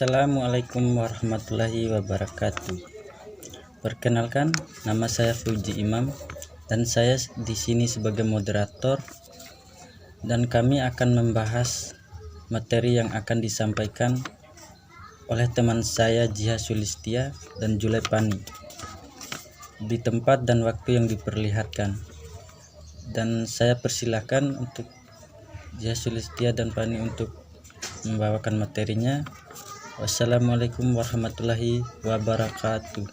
Assalamualaikum warahmatullahi wabarakatuh. Perkenalkan, nama saya Fuji Imam dan saya di sini sebagai moderator, dan kami akan membahas materi yang akan disampaikan oleh teman saya Jiha Sulistia dan Julai Pani di tempat dan waktu yang diperlihatkan. Dan saya persilahkan untuk Jiha Sulistia dan Pani untuk membawakan materinya. Wassalamualaikum warahmatullahi wabarakatuh.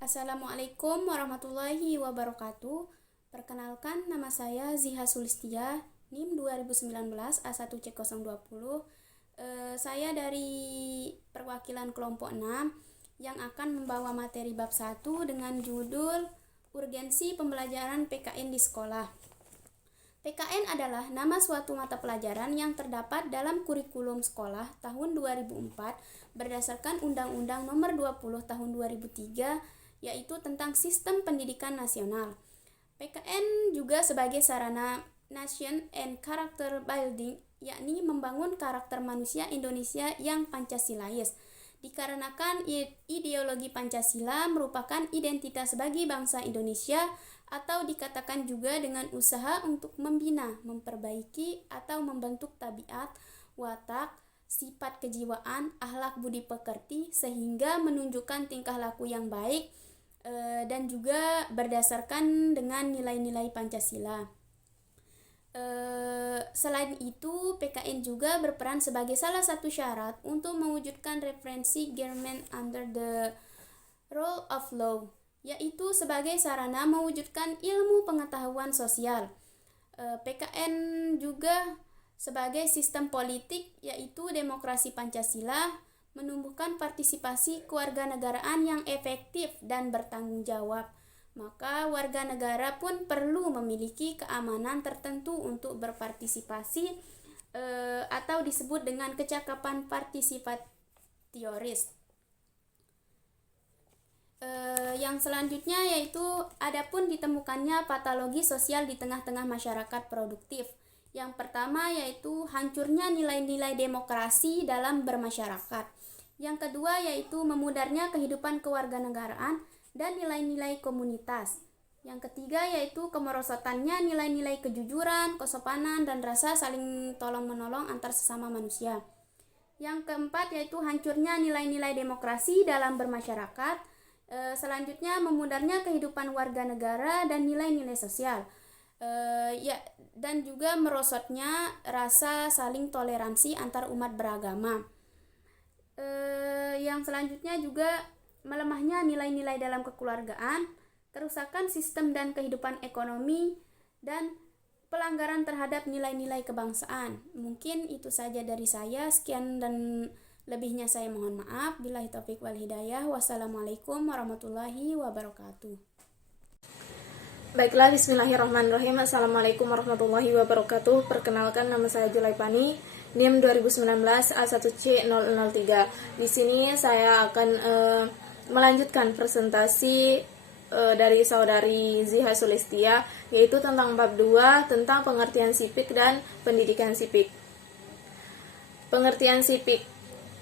Assalamualaikum warahmatullahi wabarakatuh. Perkenalkan, nama saya Ziha Sulistia, NIM 2019 A1C020. Saya dari perwakilan kelompok 6 yang akan membawa materi bab 1 dengan judul Urgensi Pembelajaran PKN di Sekolah. PKN adalah nama suatu mata pelajaran yang terdapat dalam kurikulum sekolah tahun 2004 berdasarkan Undang-Undang Nomor 20 Tahun 2003, yaitu tentang Sistem Pendidikan Nasional. PKN juga sebagai sarana Nation and Character Building, yakni membangun karakter manusia Indonesia yang Pancasilais. Dikarenakan ideologi Pancasila merupakan identitas bagi bangsa Indonesia, atau dikatakan juga dengan usaha untuk membina, memperbaiki, atau membentuk tabiat, watak, sifat kejiwaan, akhlak budi pekerti sehingga menunjukkan tingkah laku yang baik dan juga berdasarkan dengan nilai-nilai Pancasila. Selain itu, PKN juga berperan sebagai salah satu syarat untuk mewujudkan referensi government under the rule of law, yaitu sebagai sarana mewujudkan ilmu pengetahuan sosial. PKN juga sebagai sistem politik, yaitu demokrasi Pancasila, menumbuhkan partisipasi kewarganegaraan yang efektif dan bertanggung jawab. Maka warga negara pun perlu memiliki keamanan tertentu untuk berpartisipasi atau disebut dengan kecakapan partisipatioris. Yang selanjutnya yaitu adapun ditemukannya patologi sosial di tengah-tengah masyarakat produktif. Yang pertama yaitu hancurnya nilai-nilai demokrasi dalam bermasyarakat. Yang kedua yaitu memudarnya kehidupan kewarganegaraan dan nilai-nilai komunitas. Yang ketiga yaitu kemerosotannya nilai-nilai kejujuran, kesopanan, dan rasa saling tolong-menolong antar sesama manusia. Yang keempat yaitu hancurnya nilai-nilai demokrasi dalam bermasyarakat. Selanjutnya memudarnya kehidupan warga negara dan nilai-nilai sosial. Dan juga merosotnya rasa saling toleransi antar umat beragama. Yang selanjutnya juga melemahnya nilai-nilai dalam kekeluargaan, kerusakan sistem dan kehidupan ekonomi, dan pelanggaran terhadap nilai-nilai kebangsaan. Mungkin itu saja dari saya. Sekian dan lebihnya saya mohon maaf. Billahi taufik wal hidayah. Wassalamualaikum warahmatullahi wabarakatuh. Baiklah, bismillahirrahmanirrahim. Assalamualaikum warahmatullahi wabarakatuh. Perkenalkan, nama saya Julai Pani, NIM 2019 A1C003. Di sini saya akan melanjutkan presentasi dari saudari Ziha Sulistia, yaitu tentang bab 2 tentang pengertian sipik dan pendidikan sipik. Pengertian sipik.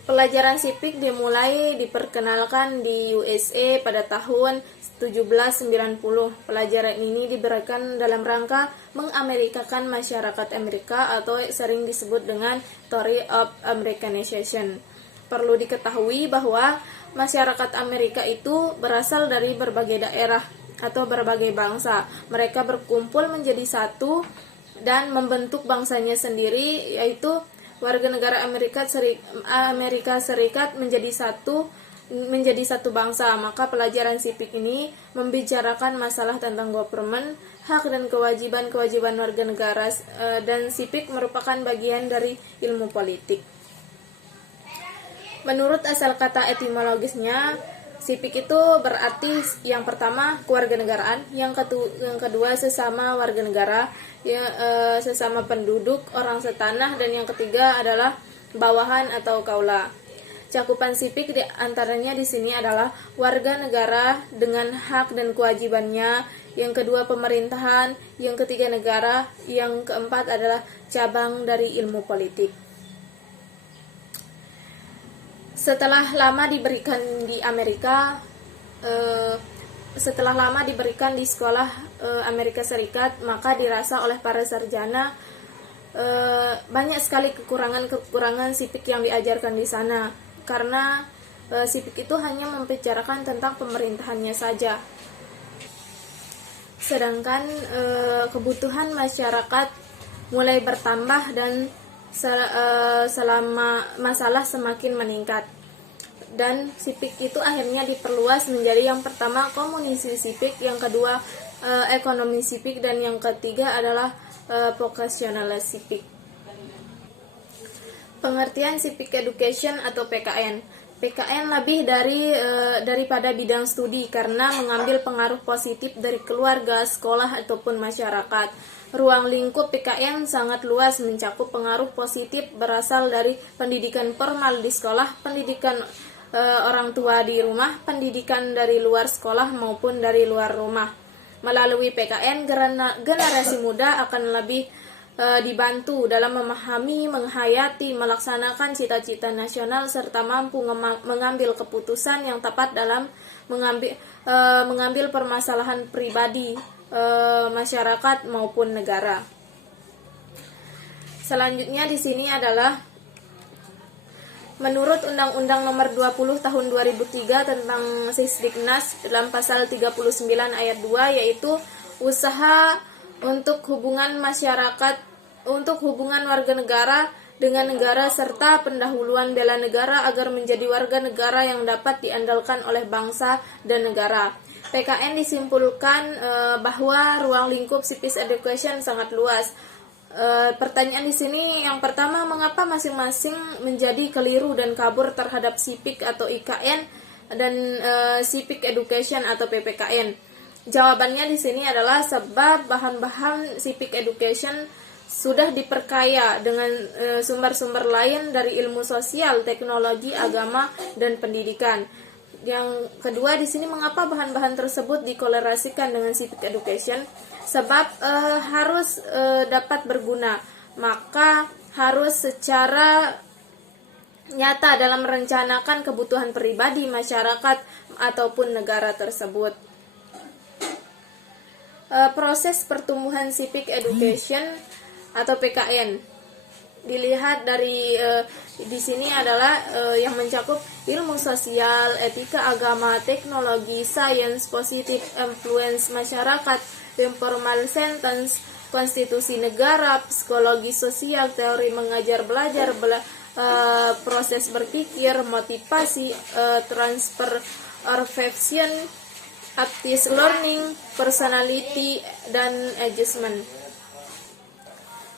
Pelajaran sipik dimulai diperkenalkan di USA pada tahun 1790. Pelajaran ini diberikan dalam rangka mengamerikakan masyarakat Amerika atau sering disebut dengan Theory of Americanization. Perlu diketahui bahwa masyarakat Amerika itu berasal dari berbagai daerah atau berbagai bangsa. Mereka berkumpul menjadi satu dan membentuk bangsanya sendiri, yaitu warga negara Amerika Serikat menjadi satu bangsa. Maka pelajaran sipik ini membicarakan masalah tentang government, hak dan kewajiban warga negara, dan sipik merupakan bagian dari ilmu politik. Menurut asal kata etimologisnya, sipik itu berarti yang pertama kewarganegaraan, yang kedua sesama warga negara, sesama penduduk, orang setanah, dan yang ketiga adalah bawahan atau kaula. Cakupan sipik di antaranya di sini adalah warga negara dengan hak dan kewajibannya, yang kedua pemerintahan, yang ketiga negara, yang keempat adalah cabang dari ilmu politik. Setelah lama diberikan di Amerika, setelah lama diberikan di sekolah Amerika Serikat, maka dirasa oleh para sarjana banyak sekali kekurangan sipik yang diajarkan di sana, karena sipik itu hanya membicarakan tentang pemerintahannya saja. Sedangkan kebutuhan masyarakat mulai bertambah dan selama masalah semakin meningkat. Dan sipik itu akhirnya diperluas menjadi yang pertama komunisi sipik, yang kedua ekonomi sipik, dan yang ketiga adalah vocational sipik. Pengertian civic education atau PKN. PKN lebih daripada bidang studi karena mengambil pengaruh positif dari keluarga, sekolah, ataupun masyarakat. Ruang lingkup PKN sangat luas, mencakup pengaruh positif berasal dari pendidikan formal di sekolah, pendidikan orang tua di rumah, pendidikan dari luar sekolah maupun dari luar rumah. Melalui PKN, generasi muda akan lebih dibantu dalam memahami, menghayati, melaksanakan cita-cita nasional, serta mampu mengambil keputusan yang tepat dalam mengambil permasalahan pribadi, masyarakat maupun negara. Selanjutnya di sini adalah menurut Undang-Undang Nomor 20 Tahun 2003 tentang Sisdiknas dalam pasal 39 ayat 2, yaitu usaha untuk hubungan warga negara dengan negara serta pendahuluan bela negara agar menjadi warga negara yang dapat diandalkan oleh bangsa dan negara. PKN disimpulkan bahwa ruang lingkup civic education sangat luas. Pertanyaan di sini yang pertama, mengapa masing-masing menjadi keliru dan kabur terhadap sipik atau IKN dan civic education atau PPKN? Jawabannya di sini adalah sebab bahan-bahan civic education sudah diperkaya dengan sumber-sumber lain dari ilmu sosial, teknologi, agama, dan pendidikan. Yang kedua di sini, mengapa bahan-bahan tersebut dikolerasikan dengan civic education? Sebab harus dapat berguna, maka harus secara nyata dalam merencanakan kebutuhan pribadi, masyarakat, ataupun negara tersebut. Proses pertumbuhan civic education atau PKN dilihat dari di sini adalah yang mencakup ilmu sosial, etika, agama, teknologi, sains, positif influence masyarakat, informal sentence, konstitusi negara, psikologi sosial, teori mengajar belajar, proses berpikir, motivasi, transfer affection, active learning, personality, dan adjustment.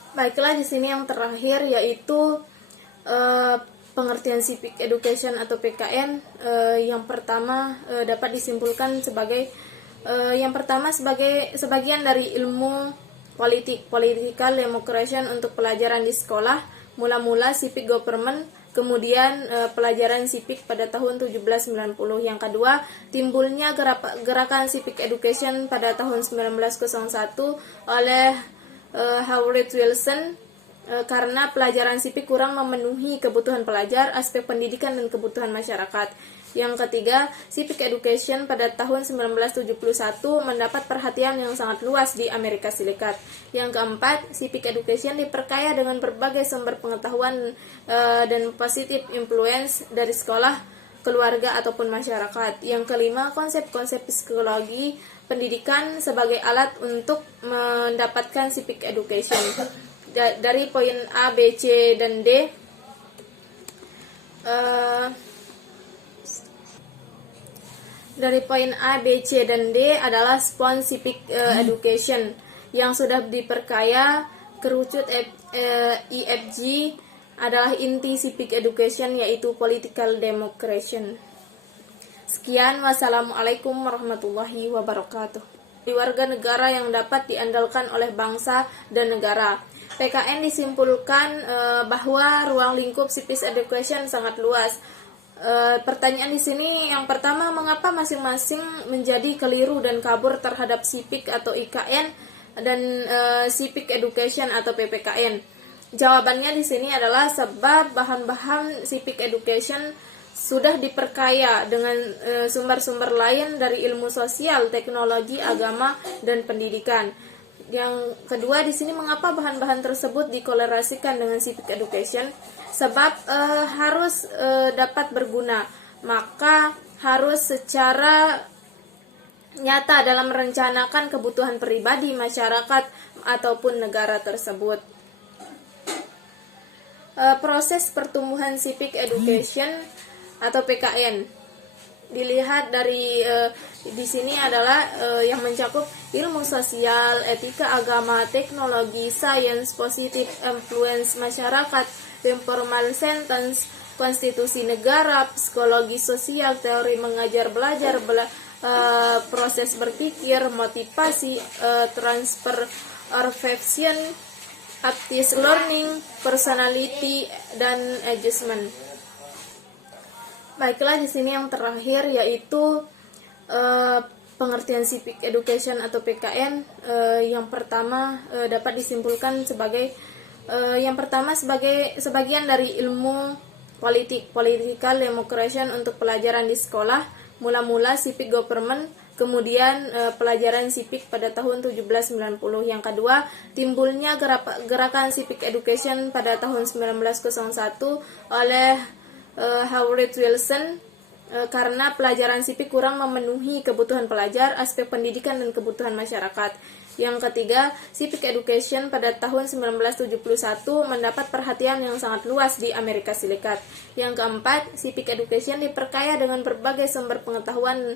Baiklah, di sini yang terakhir yaitu pengertian civic education atau PKN. Yang pertama dapat disimpulkan sebagai sebagian dari ilmu political democracy untuk pelajaran di sekolah, mula-mula civic government, kemudian pelajaran civic pada tahun 1790. Yang kedua, timbulnya gerakan civic education pada tahun 1901 oleh Howard Wilson karena pelajaran sipik kurang memenuhi kebutuhan pelajar, aspek pendidikan, dan kebutuhan masyarakat. Yang ketiga, civic education pada tahun 1971 mendapat perhatian yang sangat luas di Amerika Serikat. Yang keempat, civic education diperkaya dengan berbagai sumber pengetahuan dan positive influence dari sekolah, keluarga, ataupun masyarakat. Yang kelima, konsep-konsep psikologi pendidikan sebagai alat untuk mendapatkan civic education. Dari poin A, B, C, dan D, dari poin A, B, C, dan D adalah spon civic education yang sudah diperkaya. Kerucut EFG adalah inti civic education, yaitu political democracy. Sekian, wassalamualaikum warahmatullahi wabarakatuh. Di warga negara yang dapat diandalkan oleh bangsa dan negara. PKN disimpulkan bahwa ruang lingkup civic education sangat luas. Pertanyaan di sini yang pertama, mengapa masing-masing menjadi keliru dan kabur terhadap civic atau IKN dan civic education atau PPKN? Jawabannya di sini adalah sebab bahan-bahan civic education sudah diperkaya dengan sumber-sumber lain dari ilmu sosial, teknologi, agama, dan pendidikan. Yang kedua di sini, mengapa bahan-bahan tersebut dikolerasikan dengan civic education? Sebab harus dapat berguna, maka harus secara nyata dalam merencanakan kebutuhan pribadi, masyarakat, ataupun negara tersebut. Proses pertumbuhan civic education atau PKN dilihat dari di sini adalah yang mencakup ilmu sosial, etika agama, teknologi, sains, positive influence masyarakat, informal sentence, konstitusi negara, psikologi sosial, teori mengajar belajar, proses berpikir, motivasi, transfer affection, active learning, personality, dan adjustment. Baiklah, di sini yang terakhir yaitu pengertian civic education atau PKN. Yang pertama dapat disimpulkan sebagai sebagian dari ilmu political democracy untuk pelajaran di sekolah, mula-mula civic government, kemudian pelajaran civic pada tahun 1790. Yang kedua, timbulnya gerakan civic education pada tahun 1901 oleh Howard Wilson karena pelajaran civic kurang memenuhi kebutuhan pelajar, aspek pendidikan, dan kebutuhan masyarakat. Yang ketiga, civic education pada tahun 1971 mendapat perhatian yang sangat luas di Amerika Serikat. Yang keempat, civic education diperkaya dengan berbagai sumber pengetahuan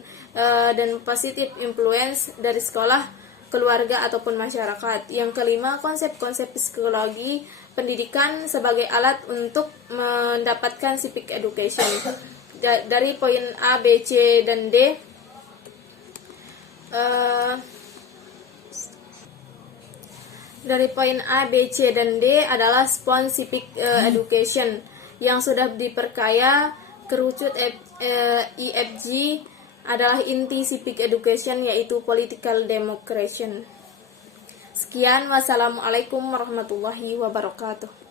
dan positive influence dari sekolah, keluarga, ataupun masyarakat. Yang kelima, konsep-konsep psikologi pendidikan sebagai alat untuk mendapatkan civic education. Dari poin A, B, C, dan D, dari poin A, B, C, dan D adalah spon civic education yang sudah diperkaya. Kerucut EFG adalah inti civic education, yaitu political democracy. Sekian, wassalamualaikum warahmatullahi wabarakatuh.